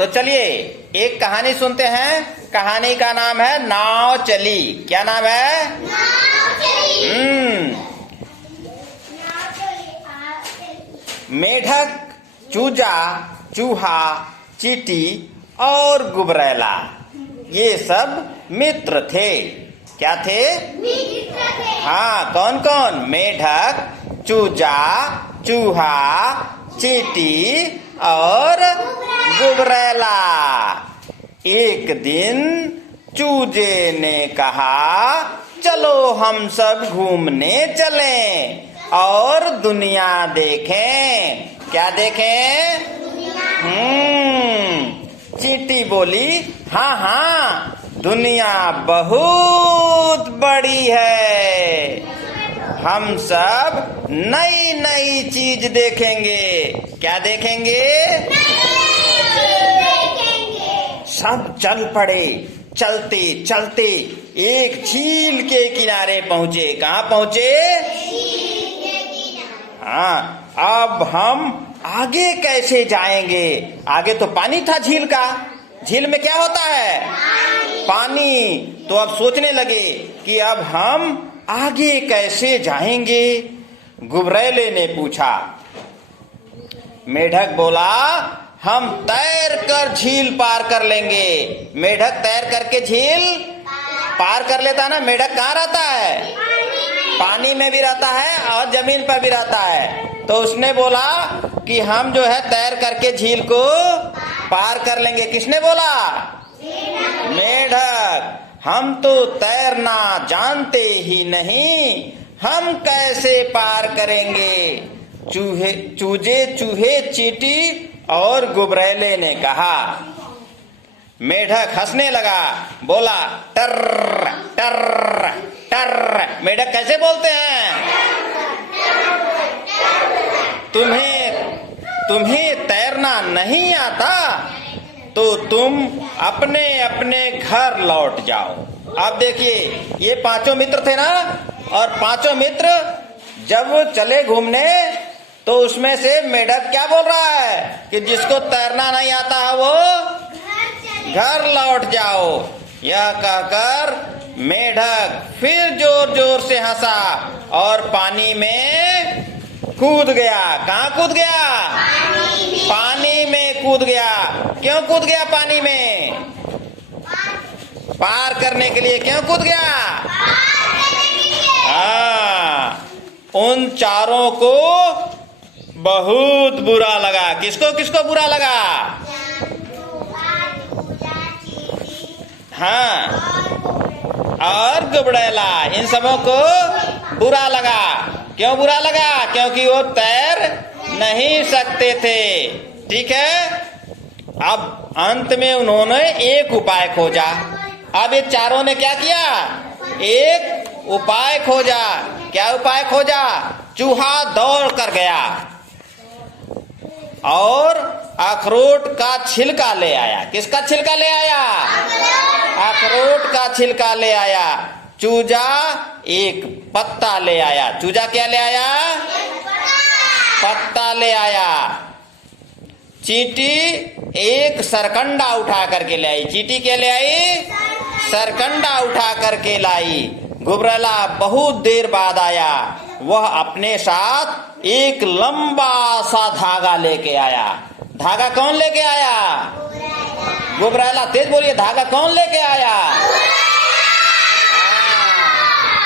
तो चलिए एक कहानी सुनते हैं। कहानी का नाम है नाव चली। क्या नाम है? मेढक, चूजा, चूहा, चींटी और गुबरैला ये सब मित्र थे। क्या थे? मित्र थे। हाँ, कौन कौन? मेढक, चूजा, चूहा, चींटी और गुबरैला। एक दिन चूजे ने कहा, चलो हम सब घूमने चलें और दुनिया देखें। क्या देखें? चींटी बोली, हाँ हाँ, दुनिया बहुत बड़ी है, हम सब नई नई चीज देखेंगे। क्या देखेंगे? सब चल पड़े। चलते चलते एक झील के किनारे पहुंचे। कहाँ पहुंचे? हाँ, अब हम आगे कैसे जाएंगे? आगे तो पानी था झील का। झील में क्या होता है? पानी। तो अब सोचने लगे कि अब हम आगे कैसे जाएंगे। गुबरैले ने पूछा। मेढक बोला, हम तैर कर झील पार कर लेंगे। मेढक तैर करके झील पार कर लेता ना। मेढक कहाँ रहता है? पानी में भी रहता है और जमीन पर भी रहता है। तो उसने बोला कि हम जो है तैर करके झील को पार कर लेंगे। किसने बोला? मेढक। हम तो तैरना जानते ही नहीं, हम कैसे पार करेंगे? चूहे, चींटी और गुबरैले ने कहा। मेढक हंसने लगा, बोला टर्र टर्र टर्र। मेढक कैसे बोलते हैं? तुम्हें तैरना नहीं आता तो तुम अपने अपने घर लौट जाओ। अब देखिए, ये पांचों मित्र थे ना, और पांचों मित्र जब चले घूमने तो उसमें से मेढक क्या बोल रहा है कि जिसको तैरना नहीं आता है वो घर लौट जाओ। यह कहकर मेढक फिर जोर जोर से हंसा और पानी में कूद गया। कहाँ कूद गया? पानी में कूद गया। क्यों कूद गया पानी में? पार करने के लिए। क्यों कूद गया? हाँ, उन चारों को बहुत बुरा लगा। किसको किसको बुरा लगा? हाँ, और गुबरैला, इन सबों को बुरा लगा। क्यों बुरा लगा? क्योंकि वो तैर नहीं सकते थे। ठीक है। अब अंत में उन्होंने एक उपाय खोजा। अब ये चारों ने क्या किया? एक उपाय खोजा। क्या उपाय खोजा? चूहा दौड़ कर गया और अखरोट का छिलका ले आया। किसका छिलका ले आया? अखरोट का छिलका ले आया। चूजा एक पत्ता ले आया। चूजा क्या ले आया? पत्ता ले आया। चींटी एक सरकंडा उठा करके ले आई। चींटी क्या ले आई? सरकंडा उठा करके लाई। गुबरैला बहुत देर बाद आया। वह अपने साथ एक लंबा सा धागा लेके आया। धागा कौन लेके आया? गुबरैला। तेज बोलिए, धागा कौन लेके आया?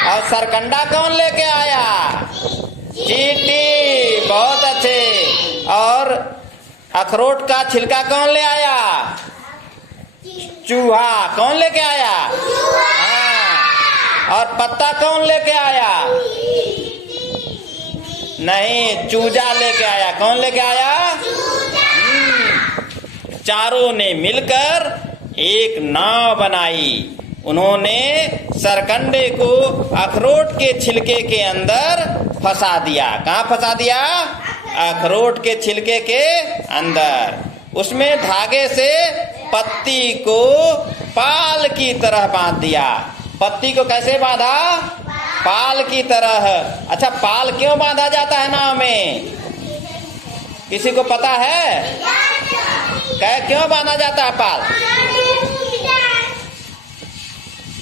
और सरकंडा कौन लेके आया? चींटी। बहुत अच्छे। और अखरोट का छिलका कौन ले आया? चूहा। कौन लेके आया? हाँ। और पत्ता कौन लेके आया? नहीं, चूजा लेके आया। कौन लेके आया? चारों ने मिलकर एक नाव बनाई। उन्होंने सरकंडे को अखरोट के छिलके के अंदर फंसा दिया। कहाँ फंसा दिया? अखरोट के छिलके के अंदर। उसमें धागे से पत्ती को पाल की तरह बांध दिया। पत्ती को कैसे बांधा? पाल की तरह। अच्छा, पाल क्यों बांधा जाता है नाव में? किसी को पता है? क्यों बांधा जाता है पाल?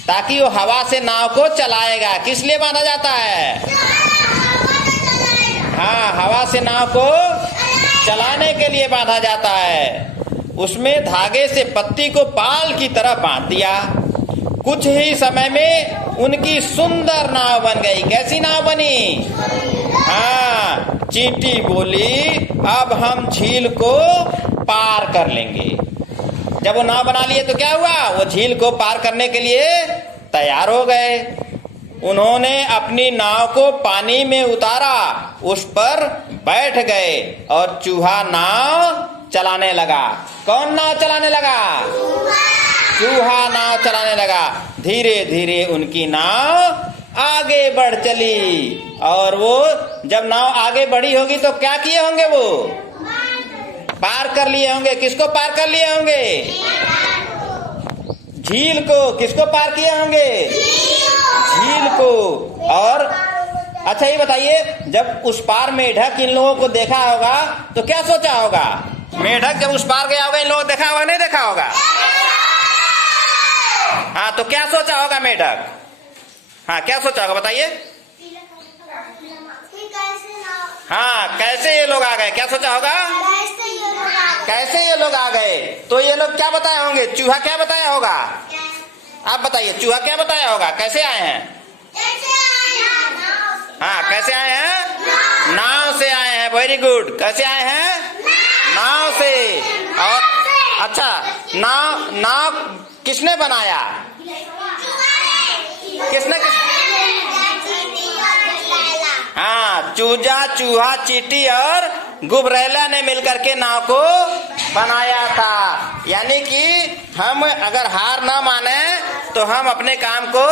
ताकि वो हवा से नाव को चलाएगा। किस लिए बांधा जाता है? हाँ, हवा से नाव को चलाने के लिए बांधा जाता है। उसमें धागे से पत्ती को पाल की तरह बांध दिया। कुछ ही समय में उनकी सुंदर नाव बन गई। कैसी नाव बनी? हाँ, चींटी बोली अब हम झील को पार कर लेंगे। जब वो नाव बना लिए तो क्या हुआ? वो झील को पार करने के लिए तैयार हो गए। उन्होंने अपनी नाव को पानी में उतारा, उस पर बैठ गए और चूहा नाव चलाने लगा। कौन नाव चलाने लगा? चूहा नाव चलाने लगा। धीरे धीरे उनकी नाव आगे बढ़ चली। और वो जब नाव आगे बढ़ी होगी तो क्या किए होंगे? वो पार कर लिए होंगे। किसको पार कर लिए होंगे? झील को। किसको पार किए होंगे? झील को। और अच्छा ये बताइए, जब उस पार मेढक इन लोगों को देखा होगा तो क्या सोचा होगा? मेढक जब उस पार गया होगा, इन लोगों को देखा होगा नहीं देखा होगा? हाँ, तो क्या सोचा होगा मेढक? हाँ, क्या सोचा होगा बताइए? हाँ, कैसे ये लोग आ गए? क्या सोचा होगा? कैसे ये लोग आ गए? तो ये लोग क्या बताए होंगे? चूहा क्या बताया होगा? आप बताइए, चूहा क्या बताया होगा? कैसे आए हैं? हाँ, कैसे आए हैं? नाव से आए हैं। Very good. कैसे आए हैं? नाव से। और अच्छा, नाव किसने बनाया? किसने? हाँ, चूहा, चींटी और गुबरैला ने मिलकर के नाव को बनाया था। यानी कि हम अगर हार ना माने तो हम अपने काम को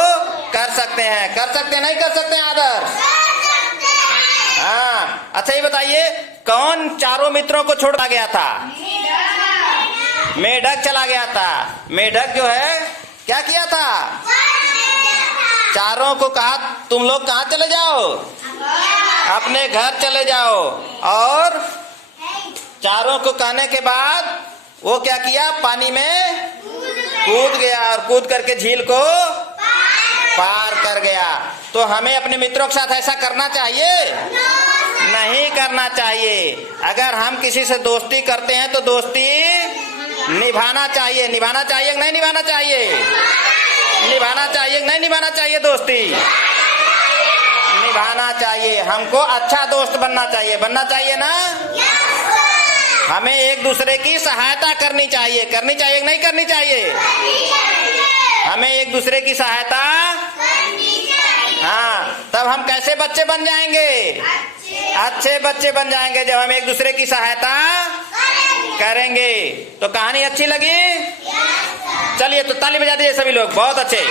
कर सकते हैं। कर सकते हैं नहीं कर सकते हैं आदर्श? हाँ, अच्छा ये बताइए, कौन चारों मित्रों को छोड़ गया था? मेढक चला गया था। मेढक जो है क्या किया था? चारों को कहा तुम लोग कहाँ चले जाओ? अपने घर चले जाओ। और चारों को कहने के बाद वो क्या किया? पानी में कूद गया और कूद करके झील को पार कर गया। तो हमें अपने मित्रों के साथ ऐसा करना चाहिए? नहीं करना चाहिए। अगर हम किसी से दोस्ती करते हैं तो दोस्ती निभाना चाहिए। निभाना चाहिए नहीं निभाना चाहिए? निभाना चाहिए नहीं निभाना चाहिए? दोस्ती निभाना चाहिए। हमको अच्छा दोस्त बनना चाहिए। बनना चाहिए ना? हमें एक दूसरे की सहायता करनी चाहिए। करनी चाहिए नहीं करनी चाहिए? हमें एक दूसरे की सहायता। हाँ, तब हम कैसे बच्चे बन जाएंगे? अच्छे बच्चे बन जाएंगे जब हम एक दूसरे की सहायता करेंगे। तो कहानी अच्छी लगी? चलिए तो ताली बजा दीजिए सभी लोग। बहुत अच्छे।